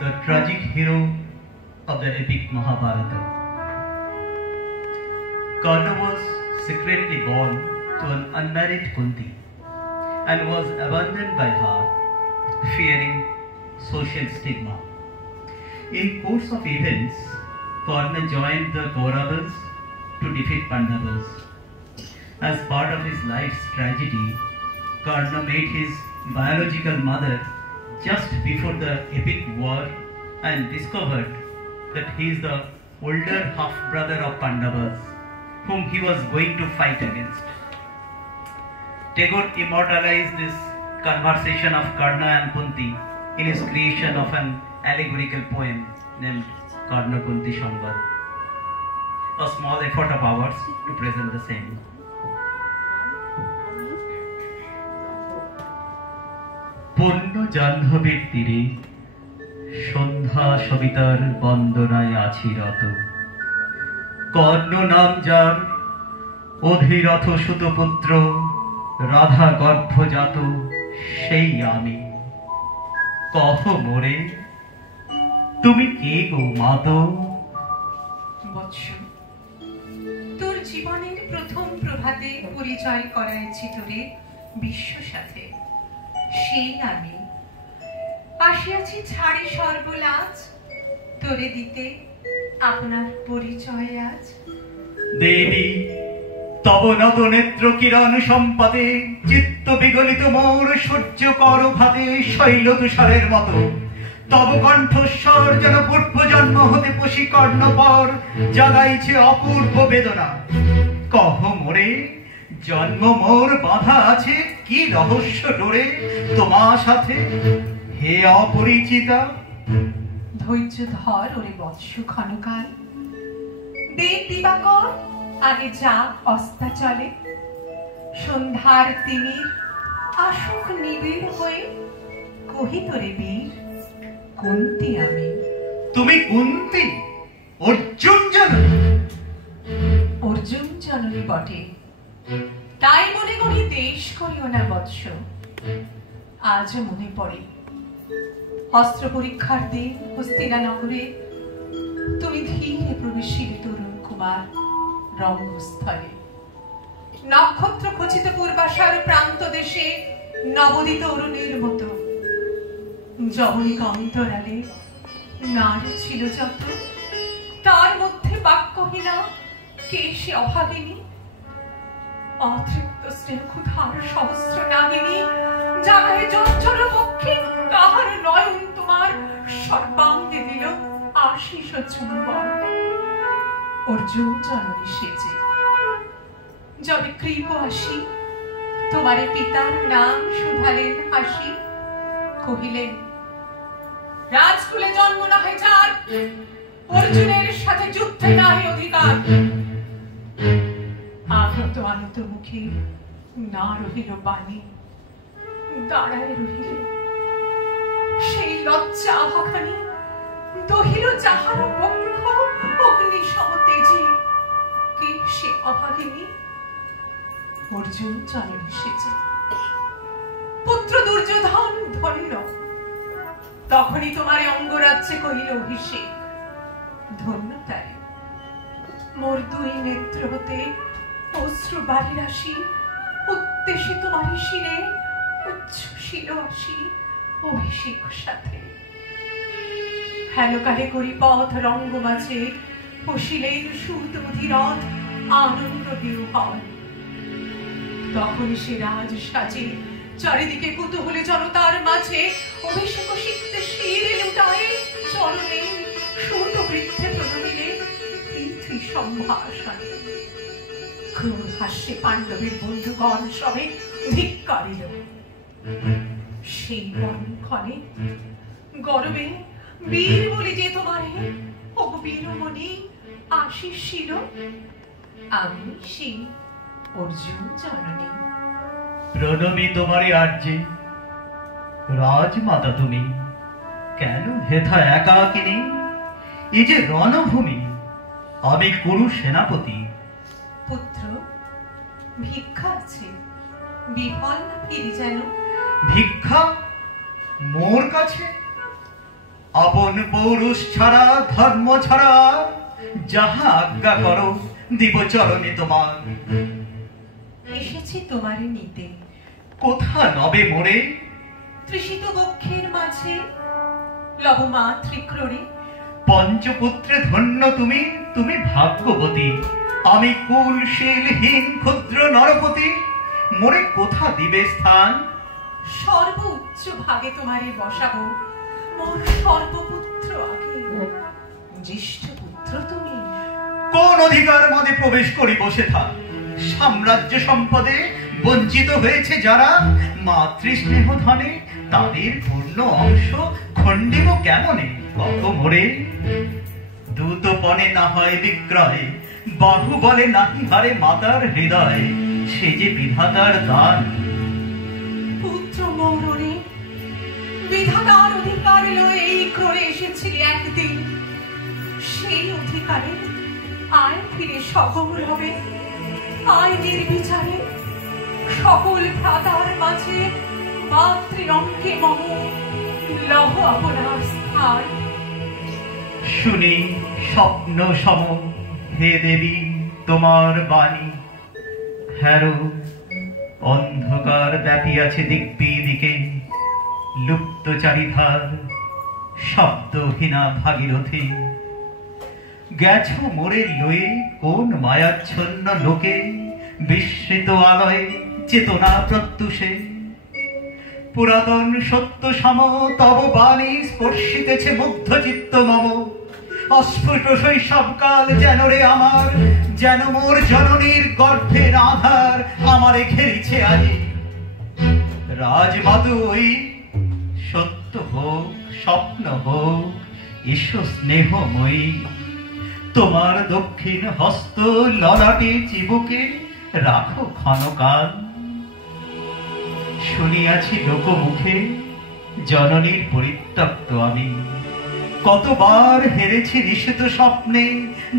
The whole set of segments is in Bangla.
The tragic hero of the epic Mahabharata. Karna was secretly born to an unmarried Kunti and was abandoned by her, fearing social stigma. In course of events, Karna joined the Kauravas to defeat Pandavas. As part of his life's tragedy, Karna met his biological mother just before the epic war and discovered that he is the older half-brother of Pandavas, whom he was going to fight against. Tagore immortalized this conversation of Karna and Kunti in his creation of an allegorical poem named Karna Kunti Samvad. A small effort of ours to present the same. পূর্ণ জাহ্নবীর তীরে সন্ধ্যা সবিতার বন্দনায় আছি রত। কর্ণ নাম যার অধিরথ সুতপুত্র, রাধা গর্ভজাত সেই আমি। কহ মোরে তুমি কে গো মাত? বৎস, তোর জীবনের প্রথম প্রভাতে পরিচয় করাইছি তোরে বিশ্ব সাথে, সেই আমি। আসিয়াছি ছাড়ি সর্বলাজ, তোরে দিতে আপনার পরিচয় আজ। দেবী তব নত নেত্র কিরণ সম্পাদে, চিত্ত বিগলিত মোর সূর্য কর ভাতে শৈল তুষারের মতো। তব কণ্ঠস্বর যেন পূর্ব জন্ম হতে পশি কর্ণপর, জাগাইছে অপূর্ব বেদনা। কহ মোরে জন্ম মোর বাধা আছে, কি রহস্য ডোরে তোমার সাথে হে অপরিচিতা? ধৈর্য ধর ওরে বৎস ক্ষণকাল, দেব দিবাকর আগে যা অস্তাচলে। সন্ধ্যার তিমির আসুক নিবিড় হয়ে, কহি তোরে বীর কুন্তি আমি। তুমি কুন্তি অর্জুন জননী? অর্জুন জননী বটে, তাই মনে করি দেশ করিও না বৎস। আজও মনে পড়ে অস্ত্র পরীক্ষার দিন হস্তিনানগরে তুমি ধীরে প্রবেশিলে তরুণ কুমার রঙ্গস্থলে। নক্ষত্র খচিত পূর্বাশার প্রান্ত দেশে নবদিত অরুণের মতো। যবনিক অন্তরালে নারী ছিল যত, তার মধ্যে বাক্যহীনা কে সে অভাগিনী। অতৃপ্ত স্নেহ ক্ষুধার সহস্র নাগিনী, জাগায় চঞ্চল পক্ষে কাহার নয়ন তোমার সর্বাঙ্গে দিল আশিস চুম্বন। অর্জুন জননী সেজে যবে কৃপ আসি, তোমারে পিতার নাম শুধালেন হাসি। কহিলেন রাজকুলে জন্ম নহে যার, অর্জুনের সাথে যুদ্ধে নাহি অধিকার। আগত আনত মুখে না রহিল বাণী, দাঁড়ায় রহিলে সেই লজ্জা আভাখানি। দহিল যাহার বক্ষ অগ্নি সমতেজে, কে সে অভাগিনী? অর্জুন জননী সেজে। পুত্র দুর্যোধন ধন্য, তখনই তোমার অঙ্গরাজ্যে কহিল অভিষেক। ধন্য তাই মোর দুই নেত্র হতে অশ্রু বাড়ির আসি, উদ্দেশ্যে তোমার শিরে উচ্ছ্বসিল আসি অভিষেক সাথে। হেলকালে করি পথ রঙ্গ মাঝে, পশিলেন সুত অধিরথ আনন্দ বিহ্বল। তখন সে রাজ সাজে, চারিদিকে কুতূহলে জনতার মাঝে। অভিষেক শিখতে শিরে লুটায় চরণে, সুত বৃদ্ধে প্রণমিলে পৃথ্বী সম্ভাষণে। ক্রূর হাস্যে পাণ্ডবের বন্ধুগণ সবে ধিক্কারিল। সেই বনক্ষণে গর্বে বীর বলি যে তোমারে, ও বীরমণি আশিসিল। আমি সেই অর্জুন জননী। প্রণমী তোমারে আর্যে রাজমাতা তুমি, কেন হেথা একাকিনী? এই যে রণভূমি, আমি কুরু সেনাপতি। পুত্র ভিক্ষা আছে, বিফল না ফিরি যেন। ভিক্ষা? মোর কাছে আপন পৌরুষ ছাড়া ধর্ম ছাড়া যাহা আজ্ঞা করো দিব চরণে তোমার। এসেছি তোমারে নিতে। কোথা নবে মোরে? তৃষিত বক্ষের মাঝে লবমা ত্রিক্রোড়ে। পঞ্চপুত্রে ধন্য তুমি, তুমি ভাগ্যবতী। আমি কুলশীলহীন ক্ষুদ্র নরপতি। মোরে কোথা দিবে স্থান? সর্ব উচ্চ ভাগে তোমারে বসাবো, মোর সর্বপুত্র আগে। জ্যেষ্ঠ পুত্র তুমি। কোন অধিকার মধ্যে প্রবেশ করি বসে থাক? সাম্রাজ্য সম্পদে বঞ্চিত হয়েছে যারা, মাতৃস্নেহ ধনে তাদের পূর্ণ অংশ খণ্ডিব কেমনে? কত মোরে দ্রুতপণে না হয় বিক্রয়, বাহু বলে নাহি হারে মাতার হৃদয়। সে যে বিধাতার দান। পুত্র মৌরণে বিধাতার অধিকার লয়ে এই ক্রোড়ে এসেছিলি একদিন। সেই অধিকারে আয় ফিরে সগৌরবে, আয় নির্বিচারে সকল ভ্রাতার মাঝে মাতৃঅঙ্কে মম লহ আপনার স্থান। শুনি স্বপ্ন সম হে দেবী তোমার বাণী। হ্যারো অন্ধকার ব্যাপিয়াছে দিকে, লুপ্ত চারিধার শব্দহীনা ভাগীরথী। গেছো মোরে লয়ে কোন মায়াচ্ছন্ন লোকে, বিস্মৃত আলয়ে চেতনা প্রত্যুষে। পুরাতন সত্য সম তব বাণী স্পর্শিতেছে মুগ্ধ চিত্ত মম। অস্ফুট শৈশবকাল যেন রে আমার, যেন মোর জননীর গর্ভের আধার আমারে ঘেরিছে আজি। রাজমাতু ওই সত্য হোক স্বপ্ন হোক, ঈশ্বর স্নেহময়ী। তোমার দক্ষিণ হস্ত ললাটে চিবুকে রাখো ক্ষণকাল। শুনিয়াছি লোকমুখে জননীর পরিত্যক্ত আমি। কতবার হেরেছি নিষিদ্ধ স্বপ্নে,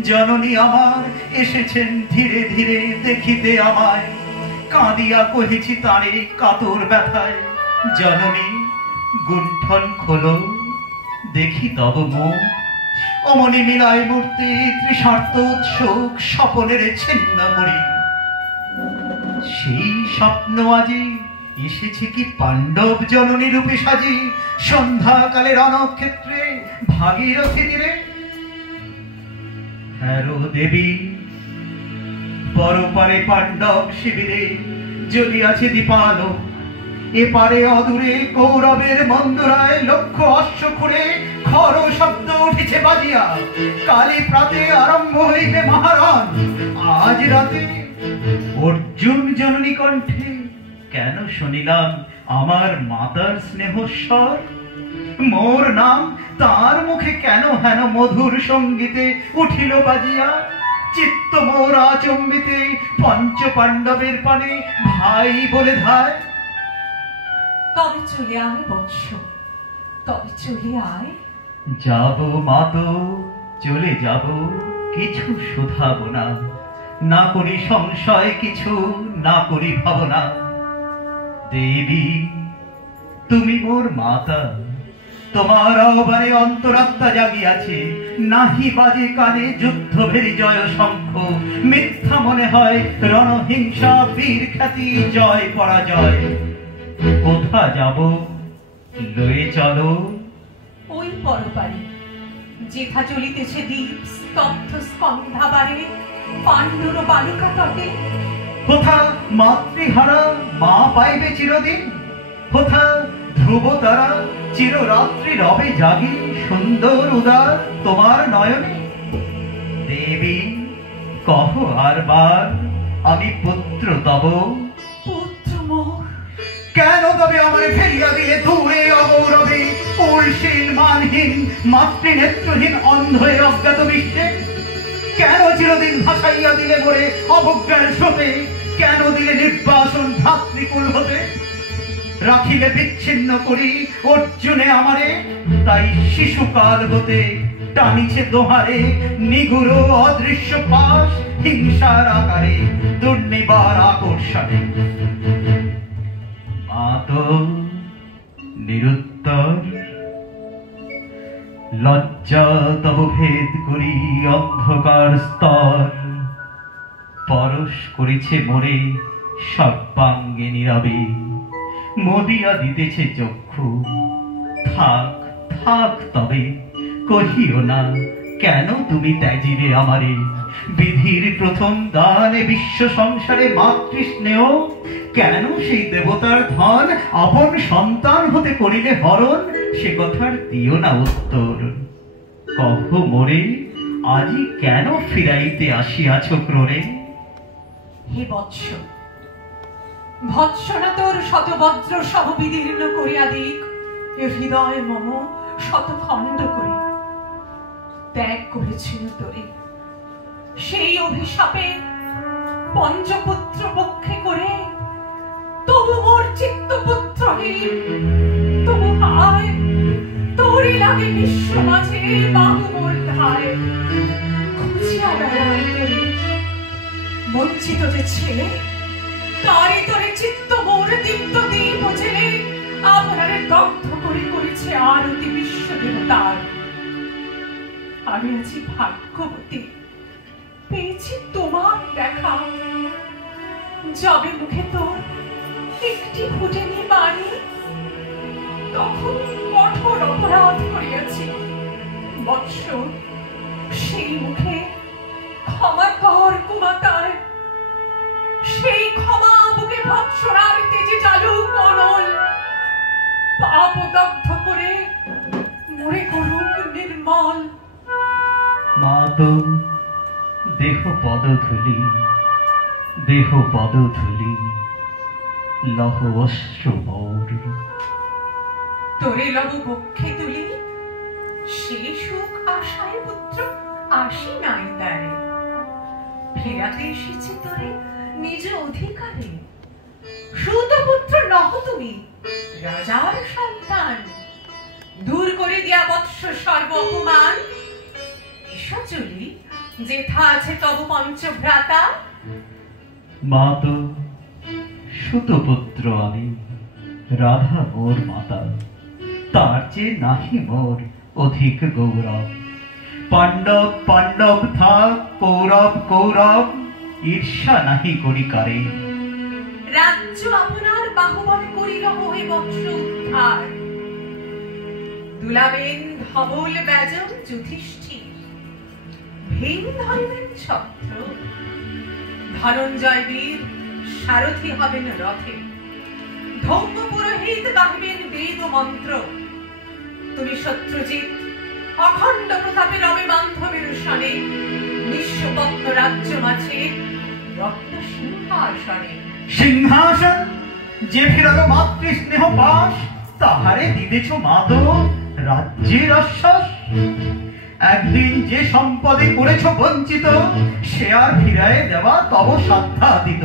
জননী আমার এসেছেন ধীরে ধীরে দেখিতে আমায়। কাঁদিয়া কহেছি তারে কাতর ব্যথায়, জননী গুণ্ঠন খোলো দেখি তব মুখ। অমনি মিলায় মূর্তি ত্রিস্বার্থ উৎসুক স্বপনের ছিন্ন করি। সেই স্বপ্ন আজি এসেছে কি পাণ্ডব জননী রূপে সাজি, সন্ধ্যাকালে রণক্ষেত্রে ভাগীরথী তীরে। হ্যারো দেবী পরপারে পাণ্ডব শিবিরে জ্বলিয়াছে দীপালো। এপারে অদূরে কৌরবের মন্দরায় লক্ষ্য অশ্ব খুঁড়ে খর শব্দ উঠেছে বাজিয়া। কালী প্রাতে আরম্ভ হইবে মহারণ। আজ রাতে অর্জুন জননী কণ্ঠে কেন শুনিলাম আমার মাতার স্নেহস্বর? মোর নাম তার মুখে কেন হেন মধুর সঙ্গীতে উঠিল বাজিয়া? চিত্ত মোর আচম্বিতে পঞ্চ পাণ্ডবের পানে ভাই বলে ধায়। তবে চলে আয় বৎস, তবে চলে আয়। যাব মাতো চলে যাব, কিছু শুধাবো না। না করি সংশয় কিছু, না করি ভাবনা। দেবী তুমি মোর মাতা, তোমার আহ্বানে অন্তরাত্মা জাগিয়াছে। নাহি বাজে কানে যুদ্ধ ভেরি জয় শঙ্খ। মিথ্যা মনে হয় রণহিংসা বীর খ্যাতি জয় পরাজয়। কোথা যাব লয়ে চলো? ওই পরপারে যেথা চলিতেছে দ্বীপ স্তব্ধ স্কন্ধাবারে, পাণ্ডুর বালুকা তটে। কোথা মাতৃহারা মা পাইবে চিরদিন? কোথা ধ্রুব তারা চিররাত্রি রবে জাগি সুন্দর উদার তোমার নয়নে? দেবী কহ আর বার আমি পুত্র তব। পুত্র মোর কেন তবে আমার ফেলিয়া দিলে দূরে অগৌরবে? উলশীল মানহীন মাতৃনেত্রহীন অন্ধ অজ্ঞাত বিশ্বে। কেন চিরদিন ভাসাইয়া দিলে মোরে অবজ্ঞার স্রোতে? কেন দিলে নির্বাসন ভ্রাতৃকুল হতে? রাখিলে বিচ্ছিন্ন করি অর্জুনে আমারে, তাই শিশুকাল হতে টানিছে দোহারে নিগুড় অদৃশ্য পাশ হিংসার আকারে দুর্নিবার আকর্ষণে। মাতো নিরুত্তর। লজ্জা তব ভেদ করি অন্ধকার স্তর, পরশ করেছে মোরে সর্বাঙ্গে নীরবে, মদিয়া দিতেছে চক্ষু। থাক থাক তবে কহিও না, কেন তুমি ত্যাজিবে আমারে? বিধির প্রথম দানে বিশ্ব সংসারে মাতৃস্নেহ, কেন সেই দেবতার ধন আপন সন্তান হতে করিলে হরণ? সে কথার দিও না উত্তর। কহ মোরে, আজি কেন ফিরাইতে আসিয়াছ ক্রোড়ে? হে বৎস, ভৎসনা তোর শতবজ্র সহ বিদীর্ণ করিয়া দিক এ হৃদয় মম শতখণ্ড করে। ত্যাগ করেছিল তোরে সেই অভিশাপে পঞ্চপুত্র পক্ষে করে, তবু মোর চিত্তপুত্রহীন। তবু হায় তোরই লাগে বিশ্ব মাঝে বাহু মোর ধায়, খুঁজিয়া বেড়াই তোরে। বঞ্চিত যে ছেলে তারই তোরে চিত্ত মোর দীপ্ত দীপ জেলে, আপনারে দগ্ধ করে করেছে আরতি বিশ্ব দেবতার। আমি আছি ভাগ্যবতী, পেয়েছি তোমার দেখা। যাবে মুখে তোর একটি ফুটেনি বাণী, তখন কঠোর অপরাধ করিয়াছি। বৎস, সেই মুখে ক্ষমা কর কুমাতার। সেই ক্ষমা বুকে ভৎসরার তেজে জালুক অনল, পাপ দগ্ধ করে মরে করুক নির্মল। মা তো দেহ পদধূলি, দেহ পদধূলি, লহ অশ্রু মোর। তোরে লব বক্ষে তুলি, সে সুখ আশায় পুত্র আসি নাই তারে। ফেরাতে এসেছে তোরে নিজ অধিকারে। সুতপুত্র নহ তুমি, রাজার সন্তান। দূর করে দিয়া বৎস সর্ব অপমান। এসো চলি, যেথা আছে তব পঞ্চভ্রাতা। মা তো সুতপুত্র আমি, রাধা মোর মাতা। তার চেয়ে নাহি মোর অধিক গৌরব। পাণ্ডব পাণ্ডব থাক, কৌরব কৌরব, ঈর্ষা নাহি করি কারে। রাজ্য আপনার বাহুবলে করিল হয়ে বৎস উদ্ধার। দুলাবেন ধবল ব্যজন যুধিষ্ঠির, ভীম ধরিবেন ছত্র। ধনঞ্জয় বীর সারথি হবেন রথে, ধৌম পুরোহিত গাহিবেন বেদ মন্ত্র। তুমি সত্যজিৎ অখণ্ড প্রতাপে রবে বান্ধবের সনে, নিঃস্বপত্ন রাজ্য মাঝে রত্ন সিংহাসনে। সিংহাসন যে ফিরালো মাতৃস্নেহ পাশ, তাহারে দিতেছ মাত রাজ্যের আশ্বাস। একদিন যে সম্পদে করেছ বঞ্চিত, সে আর ফিরায় দেওয়া তব সাধ্যাতীত।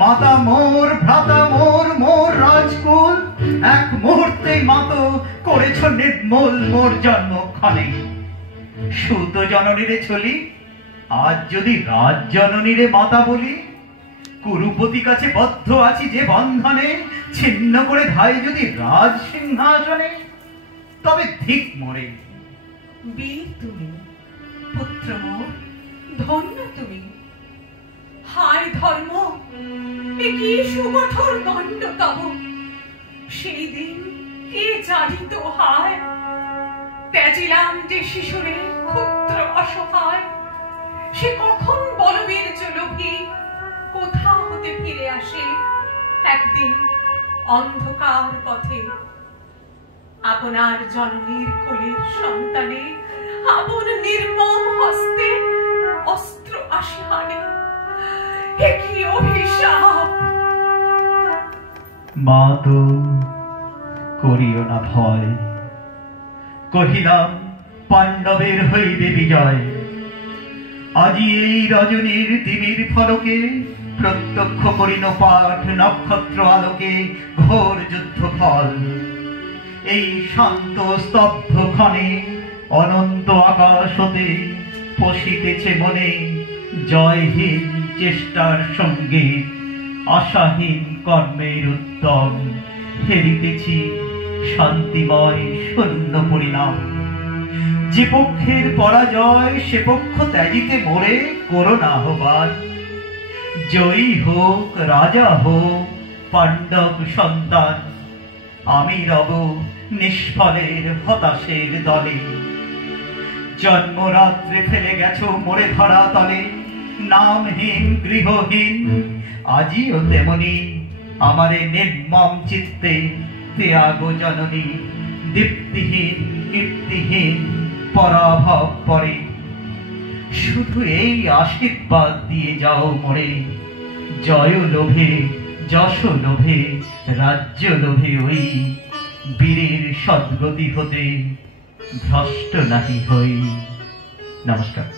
মাতা মোর, ভ্রাতা মোর, মোর রাজকুল, এক মুহূর্তেই মাত করেছ নির্মূল মোর জন্মক্ষণে। সুত জননীরে চলি, আজ যদি রাজ জননীরে মাতা বলি। কুরুপতি কাছে বদ্ধ আছি যে বন্ধনে, ছিন্ন করে ধাই যদি রাজ সিংহাসনে। তবে ধিক মোরে। বীর তুমি, পুত্র মোর, ধন্য তুমি। হায় ধর্ম, এ কি সুকঠোর দণ্ড তব। সেই দিন কে জানিত হায়। ত্যাজিলাম যে শিশুরে ক্ষুদ্র অসহায়, সে কখন বলবীর জলভি কোথা হতে ফিরে আসে একদিন অন্ধকার পথে। আপনার জননীর কোলের সন্তানে আপন নির্মম হস্তে অস্ত্র আসে হানে। এ কি অভিশাপ! মা তো করিও না ভয়, কহিলাম পাণ্ডবের হইবে বিজয়। আজি এই রজনীর দিবির ফলকে, প্রত্যক্ষ করিল পাঠ নক্ষত্র আলোকে ঘোর যুদ্ধ ফল। এই শান্ত স্তব্ধ ক্ষণে অনন্ত আকাশ হতে পশিতেছে মনে জয়হীন চেষ্টার সঙ্গে আশাহীন কর্মের উদ্যম। হেরিতেছি শান্তিময় শূন্য পরিণাম। যে পক্ষের পরাজয় সে পক্ষ ত্যাজিতে মোরে করো না আহ্বান। জয়ী হোক রাজা হোক পাণ্ডব সন্তান, আমি রব নিষ্ফলের হতাশের দলে। জন্মরাত্রে ফেলে গেছো মোরে ধরা তলে, নামহীন গৃহহীন আজিও তেমনি আমারে নির্মম চিত্তে ত্যাগ জননী। দীপ্তিহীন কীর্তিহীন পরাভব পরে, শুধু এই আশীর্বাদ দিয়ে যাও মোরে, জয় লোভে যশ লোভে রাজ্য লোভে ওই বীরের সদ্গতি হতে ভ্রষ্ট নাহি হই। নমস্কার।